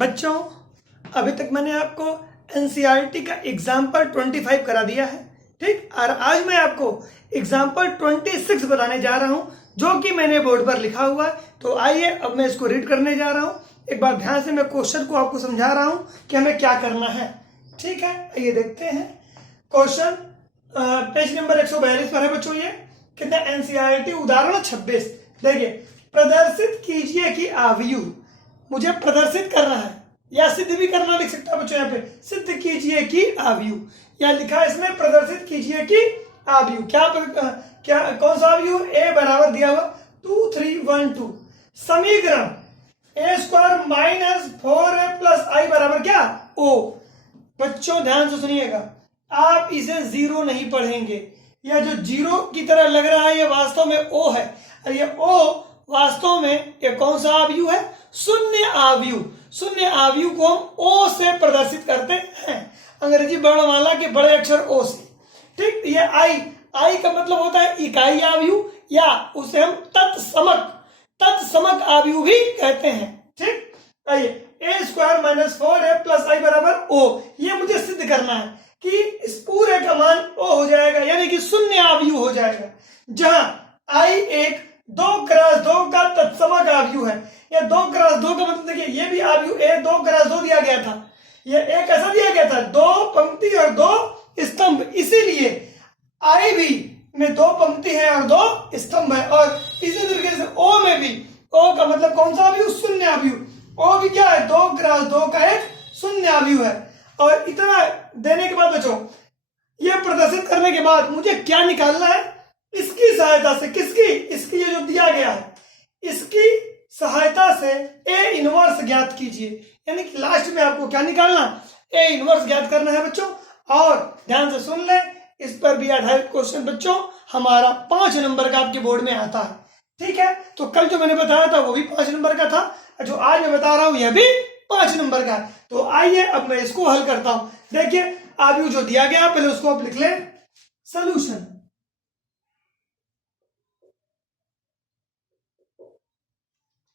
बच्चों, अभी तक मैंने आपको एनसीईआरटी का एग्जाम्पल 25 करा दिया है, ठीक। और आज मैं आपको एग्जाम्पल 26 बताने जा रहा हूं, जो कि मैंने बोर्ड पर लिखा हुआ है। तो आइए अब मैं इसको रीड करने जा रहा हूं। एक बार ध्यान से मैं क्वेश्चन को आपको समझा रहा हूं कि हमें क्या करना है, ठीक है। आइए देखते हैं क्वेश्चन। पेज नंबर 142 पर है बच्चों। ये कितना एनसीईआरटी उदाहरण 26। देखिए, प्रदर्शित कीजिए कि आव्यूह, मुझे प्रदर्शित करना है या सिद्ध भी करना, लिख सकता है बच्चों। यहाँ पे सिद्ध कीजिए कि आव्यूह, या लिखा है इसमें प्रदर्शित कीजिए कि आव्यूह। क्या कौन सा आव्यूह? ए बराबर दिया हुआ 2 3 1 2। समीकरण ए स्क्वायर माइनस 4a प्लस आई बराबर क्या? ओ। बच्चों ध्यान से सुनिएगा, आप इसे जीरो नहीं पढ़ेंगे। यह जो जीरो की तरह लग रहा है, यह वास्तव में ओ है, और यह ओ वास्तव में यह कौन सा आव्यूह है? शून्य आव्यूह। शून्य आव्यूह को हम ओ से प्रदर्शित करते हैं, अंग्रेजी वर्णमाला के बड़े अक्षर ओ से, ठीक। ये आई का मतलब होता है इकाई आव्यूह, या उसे हम तत्समक आव्यूह भी कहते हैं, ठीक। आइए, ए स्क्वायर माइनस 4a प्लस आई बराबर ओ, ये मुझे सिद्ध करना है कि इस पूरे का मान ओ हो जाएगा, यानी कि शून्य आव्यूह हो जाएगा, जहां आई एक 2x2 का तत्समक आव्यूह है। ये 2x2 का मतलब देखिए, ये भी आव्यूह ए 2x2 दिया गया था। ये ए कैसा दिया गया था? 2 पंक्ति और 2 स्तंभ, इसीलिए आई भी में 2 पंक्ति है और 2 स्तंभ है। और इसी तरीके से ओ में भी, ओ का मतलब कौन सा आव्यूह? शून्य आव्यूह। ओ भी क्या है? 2x2 का एक शून्य आव्यूह है। और इतना देने के बाद बच्चों, यह प्रदर्शित करने के बाद मुझे क्या निकालना है? इसकी सहायता से, किसकी? इसकी, ये जो दिया गया है, इसकी सहायता से ए इनवर्स ज्ञात कीजिए। यानी कि लास्ट में आपको क्या निकालना? ए इनवर्स ज्ञात करना है बच्चों। और ध्यान से सुन ले, इस पर भी आधारित क्वेश्चन बच्चों हमारा 5 नंबर का आपके बोर्ड में आता है, ठीक है। तो कल जो मैंने बताया था वो भी 5 नंबर का था, जो आज मैं बता रहा हूं यह भी 5 नंबर का है। तो आइए अब मैं इसको हल करता हूं। देखिए, आव्यूह जो दिया गया, पहले उसको आप लिख लें। सोल्यूशन,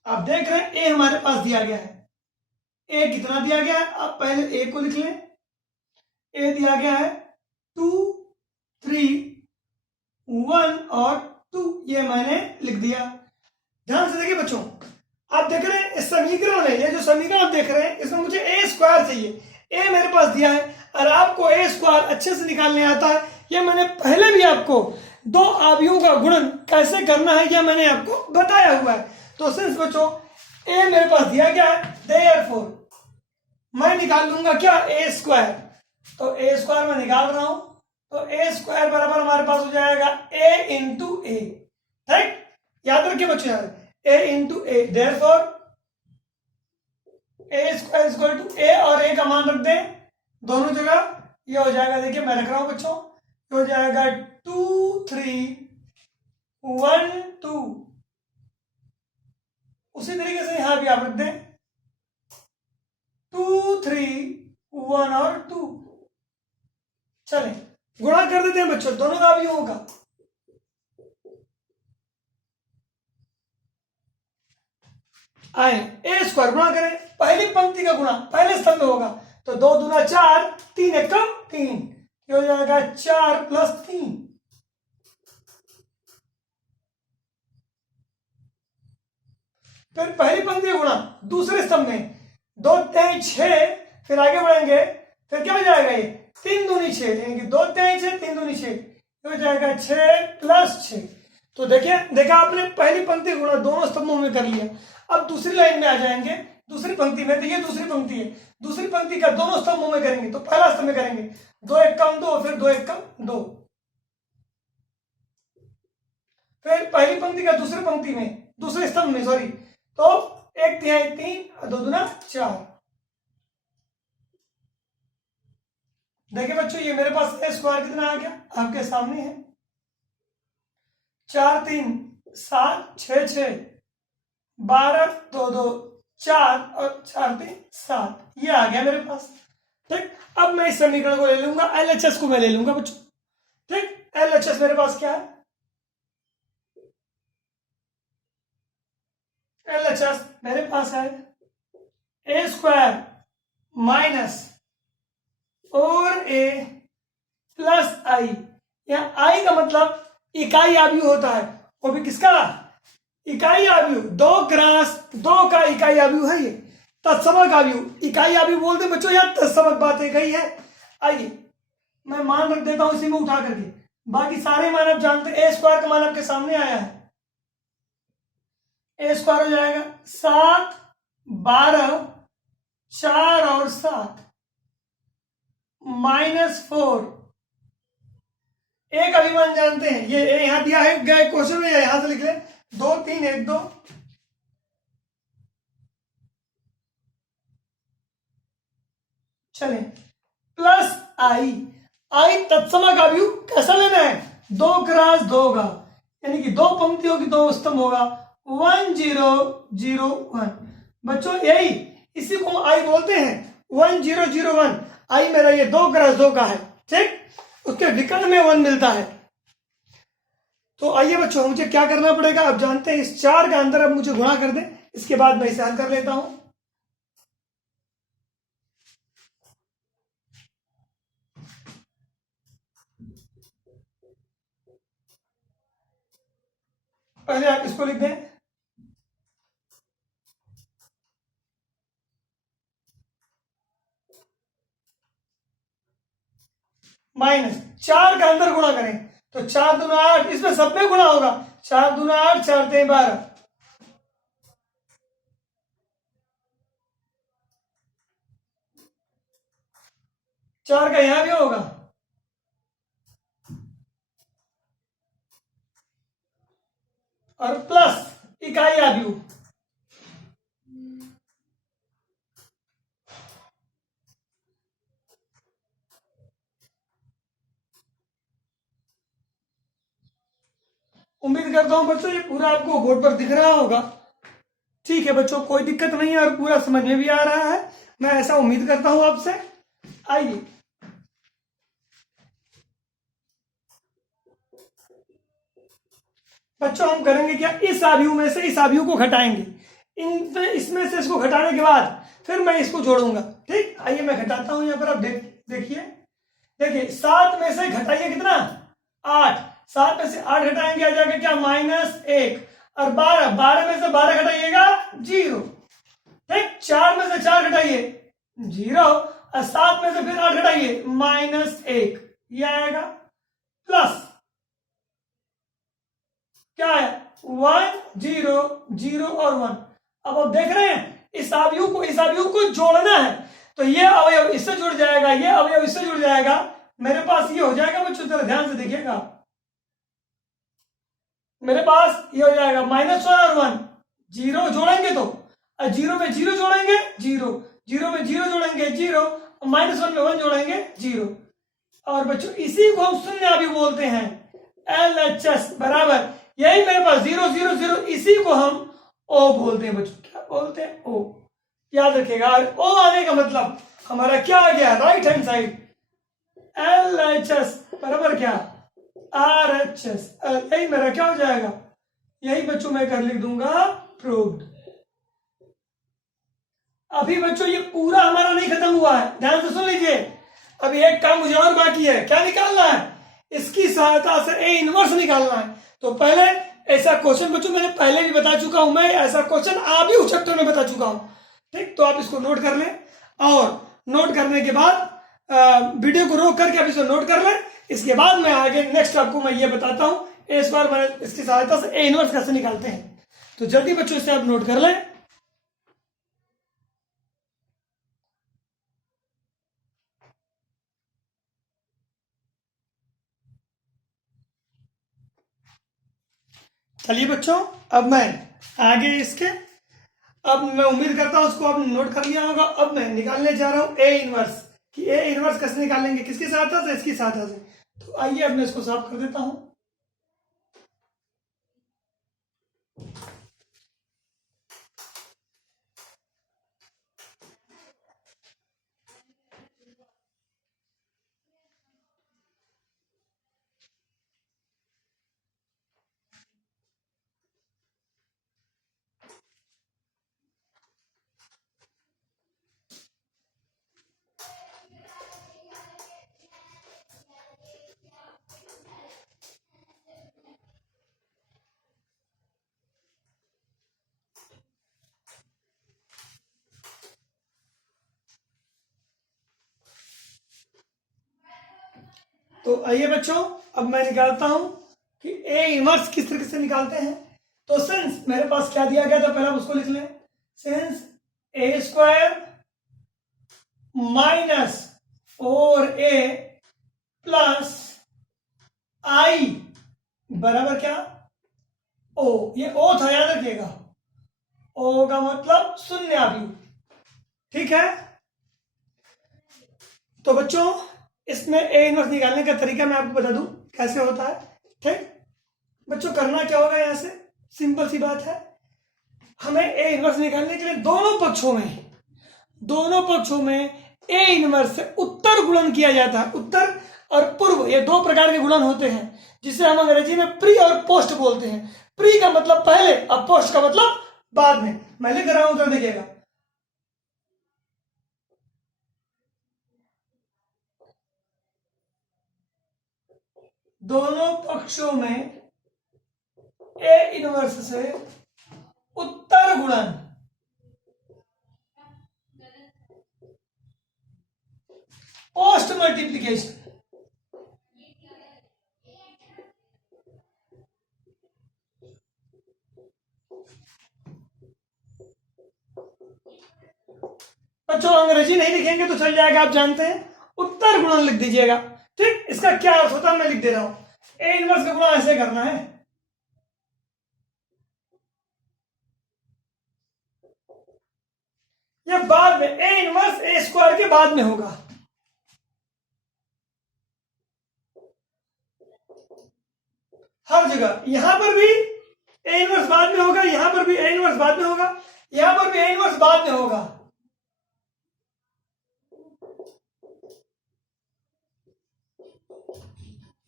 आप देख रहे हैं ए हमारे पास दिया गया है। ए कितना दिया गया है? आप पहले ए को लिख लें। ए दिया गया है 2 3 1 और 2, ये मैंने लिख दिया। ध्यान से देखिए बच्चों, आप देख रहे हैं इस समीकरण में, ये जो समीकरण आप देख रहे हैं, इसमें मुझे ए स्क्वायर चाहिए। ए मेरे पास दिया है, और आपको ए स्क्वायर अच्छे से निकालने आता है। यह मैंने पहले भी आपको 2 आव्यूहों का गुणन कैसे करना है, यह मैंने आपको बताया हुआ है। तो सिंस बच्चों ए मेरे पास दिया गया है, देयरफॉर मैं निकाल लूंगा क्या? ए स्क्वायर। तो ए स्क्वायर मैं निकाल रहा हूं, तो ए स्क्वायर बराबर हमारे पास हो जाएगा ए इंटू ए, ठीक। याद रखिए बच्चों, यार A into A, therefore A square equal to A, और ए का मान रख दें दोनों जगह। ये हो जाएगा, देखिए मैं रख रहा हूं बच्चों, ये हो जाएगा 2 3 1 2। उसी तरीके से यहां भी आप रख दें 2 3 1 और 2। चलें, गुणा कर देते हैं बच्चों दोनों का भी होगा। आए, ए स्क्वायर गुणा करें, पहली पंक्ति का गुणा पहले स्तंभ में होगा, तो 2 दूना 4, 3 एकम 3, ये हो जाएगा 4 प्लस 3। फिर पहली पंक्ति का गुणा दूसरे स्तंभ में, 2 3 6, फिर आगे बढ़ेंगे, फिर क्या हो जाएगा? ये 3 दूनी 6, यानी कि 2 3 6 3 दूनी 6, हो जाएगा 6 प्लस 6। तो देखिए, देखा आपने, पहली पंक्ति गुणा दोनों स्तंभों में कर लिया। अब दूसरी लाइन में आ जाएंगे, दूसरी पंक्ति में, तो ये दूसरी पंक्ति है, दूसरी पंक्ति का दोनों स्तंभों में करेंगे। तो पहला स्तंभ में करेंगे 2 1 कम 2, फिर 2 1 कम 2, फिर पहली पंक्ति का दूसरी पंक्ति में, दूसरे स्तंभ में, सॉरी, तो 1 तिहाई 3, 2 दूना 4। देखिए बच्चों, ये मेरे पास ए स्क्वायर कितना आ गया? आपके सामने है, 4 3 7 6 6 12 2 2 4 और 4 3 7, ये आ गया मेरे पास, ठीक। अब मैं इस समीकरण को ले लूंगा, एलएचएस को मैं ले लूंगा बच्चों, ठीक। एलएचएस मेरे पास क्या है? एलएचएस मेरे पास है ए स्क्वायर माइनस 4a प्लस आई। यहाँ आई का मतलब इकाई आव्यूह होता है, वो भी किसका? इकाई आव्यूह। 2 का इकाई आव्यूह है ये, तत्समक आव्यूह। इकाई आव्यूह बोलते बच्चों, यहाँ तत्समक बात एक ही है। आइए मैं मान रख देता हूं इसी में उठा करके, बाकी सारे मान आप जानते हैं। ए स्क्वायर का मान आपके सामने आया है, ए स्क्वायर हो जाएगा 7, 12, 4 और 7 -4। एक अभिमान जानते हैं, ये यहां दिया है गए क्वेश्चन में, यहां से लिख ले 2 3 1 2। चले प्लस आई। आई तत्समक आव्यूह कैसा लेना है? 2 क्रॉस 2 का, यानी कि 2 पंक्ति होगी 2 स्तंभ होगा। 1 0 0 1। बच्चों यही, इसी को आई बोलते हैं 1 0 0 1। आई मेरा ये 2 क्रॉस 2 का है, ठीक, उसके विकर्ण में 1 मिलता है। तो आइए बच्चों, मुझे क्या करना पड़ेगा? आप जानते हैं इस 4 का अंदर अब मुझे गुणा कर दें, इसके बाद मैं इसे हल कर लेता हूं। पहले आप इसको लिख दें, माइनस 4 का अंदर गुणा करें तो 4 दूना 8, इसमें सब में गुणा होगा। 4 दूना 8, 4 3 12। 4 का यहां भी होगा, और प्लस इकाई आव्यूह। उम्मीद करता हूं बच्चों ये पूरा आपको बोर्ड पर दिख रहा होगा। ठीक है बच्चों, कोई दिक्कत नहीं है और पूरा समझ में भी आ रहा है, मैं ऐसा उम्मीद करता हूं आपसे। आइए बच्चों, हम करेंगे क्या? इस आव्यूह में से इस आव्यूह को घटाएंगे, इसमें से इसको घटाने के बाद फिर मैं इसको जोड़ूंगा। ठीक, आइए मैं घटाता हूं। यहां पर आप देखिए, देखिए 7 में से घटाइए कितना? 8। 7 में से 8 घटाएंगे, आ जाएगा क्या? -1। और 12 में से 12 घटाइएगा 0। ठीक, 4 में से 4 घटाइए 0, और 7 में से फिर 8 घटाइए -1। ये आएगा प्लस क्या है? 1 0 0 और 1। अब आप देख रहे हैं इस आव्यूह को इस आव्यूह को जोड़ना है, तो ये अवयव इससे जुड़ जाएगा, ये अवयव इससे जुड़ जाएगा। मेरे पास ये हो जाएगा बच्चों, जरा ध्यान से देखिएगा, मेरे पास ये हो जाएगा -1 और 1। 0 जोड़ेंगे तो 0 में 0 जोड़ेंगे 0, 0 में 0 जोड़ेंगे 0, -1 में 1 जोड़ेंगे 0। और बच्चों इसी को हम शून्य आव्यूह बोलते हैं, LHS बराबर, यही मेरे पास 0 0 0, इसी को हम O बोलते हैं बच्चों। क्या बोलते हैं? O। याद रखिएगा, और O आने का मतलब हमारा क्या आ गया? Right hand side. LHS बराबर क्या? RHS। यही मेरा क्या हो जाएगा? यही बच्चों मैं कर लिख दूंगा प्रूव्ड। अभी बच्चों ये पूरा हमारा नहीं खत्म हुआ है, ध्यान से सुन लीजिए। अभी एक काम मुझे और बाकी है, क्या निकालना है? इसकी सहायता से A इनवर्स निकालना है। तो पहले ऐसा क्वेश्चन बच्चों मैंने पहले भी बता चुका हूं, मैं ऐसा क्वेश्चन आप ही उस चैप्टर में बता चुका हूं। ठीक, तो आप इसको नोट कर लें, और नोट करने के बाद वीडियो को रोक करके आप इसको नोट कर लें। इसके बाद मैं आगे नेक्स्ट आपको मैं ये बताता हूं इस बार मैंने इसकी सहायता से A इनवर्स कैसे निकालते हैं। तो जल्दी बच्चों इसे आप नोट कर लें। चलिए बच्चों, अब मैं आगे इसके, अब मैं उम्मीद करता हूं उसको आपने नोट कर लिया होगा। अब मैं निकालने जा रहा हूं A इनवर्स, कि A इनवर्स कैसे निकालेंगे, किसकी सहायता से? इसकी सहायता से। तो आइए अब मैं इसको साफ कर देता हूं। तो आइए बच्चों, अब मैं निकालता हूं कि ए इनवर्स किस तरीके से निकालते हैं। तो सिंस मेरे पास क्या दिया गया था, पहले आप उसको लिख लें। सिंस ए स्क्वायर माइनस 4a प्लस आई बराबर क्या, ओ। ये ओ था, याद रखिएगा। ओ का मतलब शून्य अवयव, ठीक है। तो बच्चों इसमें ए इनवर्स निकालने का तरीका मैं आपको बता दूं कैसे होता है, ठीक। बच्चों करना क्या होगा, यहां से सिंपल सी बात है। हमें ए इनवर्स निकालने के लिए दोनों पक्षों में ए इनवर्स से उत्तर गुणन किया जाता है। उत्तर और पूर्व, ये दो प्रकार के गुणन होते हैं, जिसे हम अंग्रेजी में प्री और पोस्ट बोलते हैं। प्री का मतलब पहले और पोस्ट का मतलब बाद में। मैं लिख रहा हूं तो देखिएगा। दोनों पक्षों में ए इनवर्स से उत्तर गुणन, पोस्ट मल्टीप्लिकेशन। बच्चों अंग्रेजी नहीं लिखेंगे तो चल जाएगा, आप जानते हैं। उत्तर गुणन लिख दीजिएगा, ठीक। इसका क्या अर्थ होता है मैं लिख दे रहा हूं। ए इनवर्स का गुणा ऐसे करना है। यह बाद में ए इनवर्स ए स्क्वायर के बाद में होगा। हर जगह, यहां पर भी ए इनवर्स बाद में होगा, यहां पर भी ए इनवर्स बाद में होगा, यहां पर भी ए इनवर्स बाद में होगा।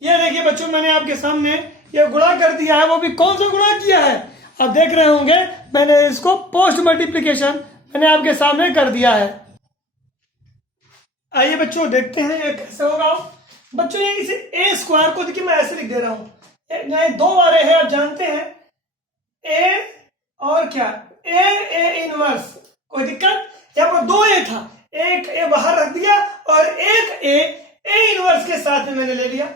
ये देखिए बच्चों, मैंने आपके सामने ये गुणा कर दिया है। वो भी कौन सा गुणा किया है आप देख रहे होंगे। मैंने इसको पोस्ट मल्टीप्लिकेशन मैंने आपके सामने कर दिया है। आइए बच्चों देखते हैं ये कैसे होगा। बच्चों ये इसे ए स्क्वायर को देखिए मैं ऐसे लिख दे रहा हूं। ये दो वाले हैं, आप जानते हैं। ए और क्या, ए इनवर्स। कोई दिक्कत, यहां पर दो ए था, एक ए बाहर रख दिया और एक ए इनवर्स के साथ में मैंने ले लिया।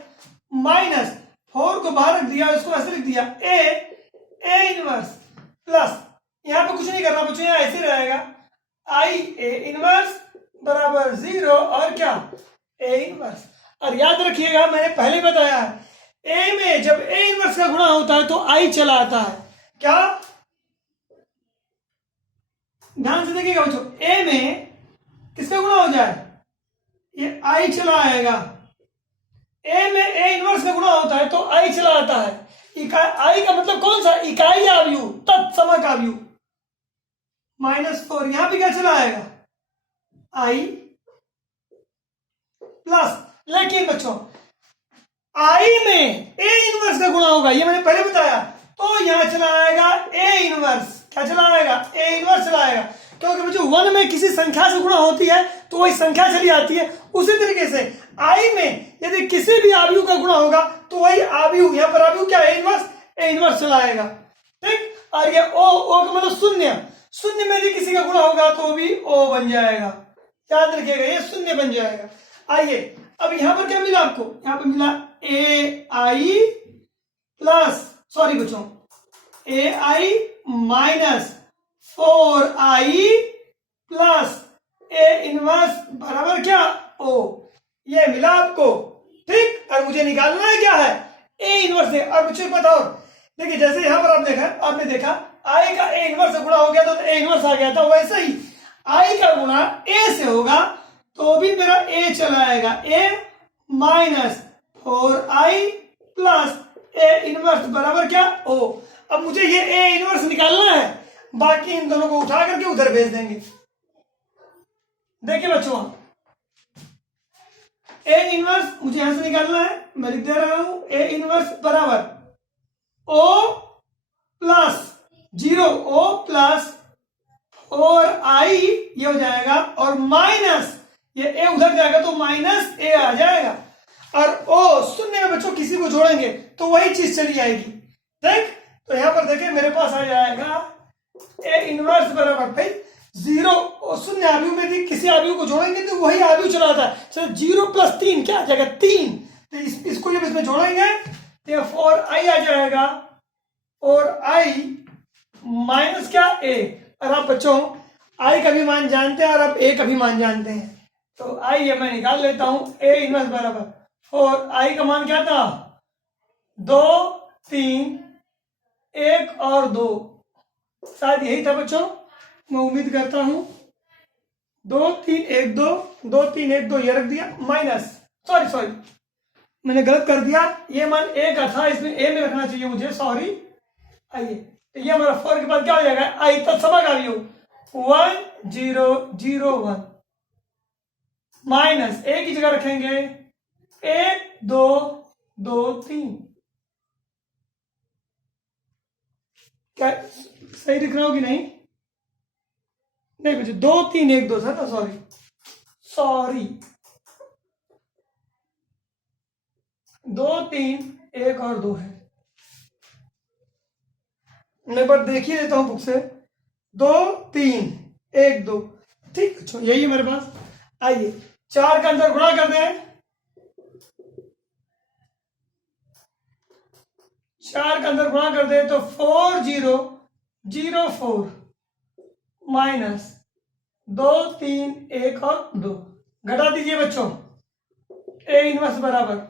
माइनस 4 को बाहर रख दिया, उसको ऐसे लिख दिया ए इनवर्स प्लस, यहां पर कुछ नहीं करना बच्चों, यहां ऐसे रहेगा आई ए इनवर्स बराबर 0 और क्या, ए इनवर्स। और याद रखिएगा मैंने पहले बताया है, ए में जब ए इनवर्स का गुणा होता है तो आई चला आता है। क्या, ध्यान से देखिएगा बच्चों, ए में किसका गुणा हो जाए, ये आई चला आएगा। ए में ए इनवर्स का गुणा होता है तो आई चला आता है। आई का मतलब कौन सा, इकाई अवयव, तत्समक अवयव। -4 यहां भी क्या चला आएगा, आई प्लस। लेकिन बच्चों आई में ए इनवर्स का गुणा होगा, ये मैंने पहले बताया, तो यहां चला आएगा ए इनवर्स। क्या चला आएगा, ए इनवर्स चला आएगा। क्योंकि बच्चों 1 में किसी संख्या से गुणा होती है तो वही संख्या चली आती है। उसी तरीके से आई में यदि किसी भी अवयव का गुणा होगा तो वही अवयव, यहां पर अवयव क्या है, इनवर्स, ए इनवर्स चला आएगा, ठीक। और ये ओ का मतलब शून्य में यदि किसी का गुणा होगा तो भी ओ बन जाएगा। याद रखिएगा, ये शून्य बन जाएगा। आइए अब यहां पर क्या मिला आपको, यहां पर मिला ए आई प्लस, सॉरी बच्चों, A I minus 4i plus A inverse बराबर क्या, ओ। ये मिला आपको, ठीक। और मुझे निकालना है क्या है, ए इनवर्स है। और मुझे बताओ, देखिए जैसे यहां पर आपने देखा आई का ए इनवर्स से गुणा हो गया तो ए इनवर्स आ गया था, वैसे ही आई का गुणा ए से होगा तो भी मेरा ए चला आएगा, A minus 4i plus A inverse बराबर क्या, ओ। अब मुझे ये ए इनवर्स निकालना है, बाकी इन दोनों को उठा करके उधर भेज देंगे। देखिए बच्चों, ए इनवर्स मुझे यहां से निकालना है, मैं लिख दे रहा हूं ए इनवर्स बराबर O plus 0, O plus 4i ये हो जाएगा, और माइनस ये ए उधर जाएगा तो माइनस ए आ जाएगा। और ओ शून्य में बच्चों किसी को जोड़ेंगे तो वही चीज चली आएगी, ठीक। तो यहां पर देखिए मेरे पास आ जाएगा ए इनवर्स बराबर भाई 0, शून्य अवयव में किसी अवयव को जोड़ेंगे तो वही अवयव चला आता है। 0 + 3 क्या आ जाएगा, 3। तो इसको जब इसमें जोड़ेंगे तो ये 4i आ जाएगा, और i माइनस क्या a। और आप बच्चों i का भी मान जानते हैं और आप a का भी मान जानते हैं, तो i ये मैं निकाल लेता हूं, a इनवर्स बराबर, और i का मान क्या था 2 3 1 और 2, शायद यही था बच्चों, मैं उम्मीद करता हूं 2 3 1 2 2 3 1 2 ये रख दिया, माइनस सॉरी मैंने गलत कर दिया, ये मान a का था, इसमें a में रखना चाहिए मुझे, सॉरी। आइए तो ये हमारा 4 के बाद क्या हो जाएगा, आई तत्समक आव्यूह 1 0 0 1 माइनस a की जगह रखेंगे 1 2 2 3। क्या सही दिख रहा हो कि नहीं? नहीं बच्चे 2 3 1 2 सर, सॉरी 2 3 1 और 2 है। मैं बार देखिए देता हूं बुक से, 2 3 1 2, ठीक बच्चों यही है मेरे पास। आइए 4 का अंदर गुणा कर दें, 4 का अंदर गुणा कर दे तो 4 0 0 4 माइनस 2 3 1 और 2, घटा दीजिए बच्चों, a इनवर्स बराबर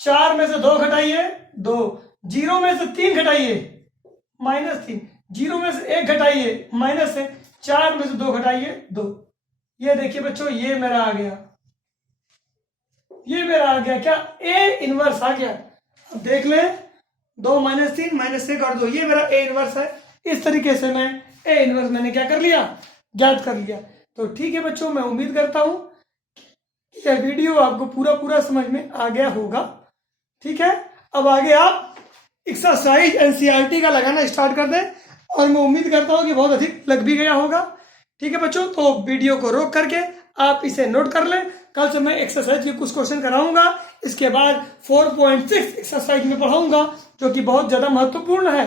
4 में से 2 घटाइए 2, 0 में से 3 घटाइए -3, 0 में से 1 घटाइए माइनस है, 4 में से 2 घटाइए 2। ये देखिए बच्चों ये मेरा आ गया, ये मेरा आ गया क्या, a इनवर्स आ गया। अब देख ले 2 -3 -1 और 2, ये मेरा a इनवर्स है। इस तरीके से मैं a इनवर्स मैंने क्या कर लिया, ज्ञात कर लिया। तो ठीक है बच्चों, मैं उम्मीद करता हूं कि यह वीडियो आपको पूरा समझ में आ गया होगा। ठीक है, अब आगे आप एक्सरसाइज एनसीईआरटी का लगाना स्टार्ट कर दें, और मैं उम्मीद करता हूं कि बहुत अधिक लग भी गया होगा। ठीक है बच्चों, तो वीडियो को रोक करके आप इसे नोट कर लें। कल से मैं एक्सरसाइज के कुछ क्वेश्चन कराऊंगा, इसके बाद 4.6 एक्सरसाइज में पढ़ाऊंगा, जो कि बहुत ज्यादा महत्वपूर्ण है।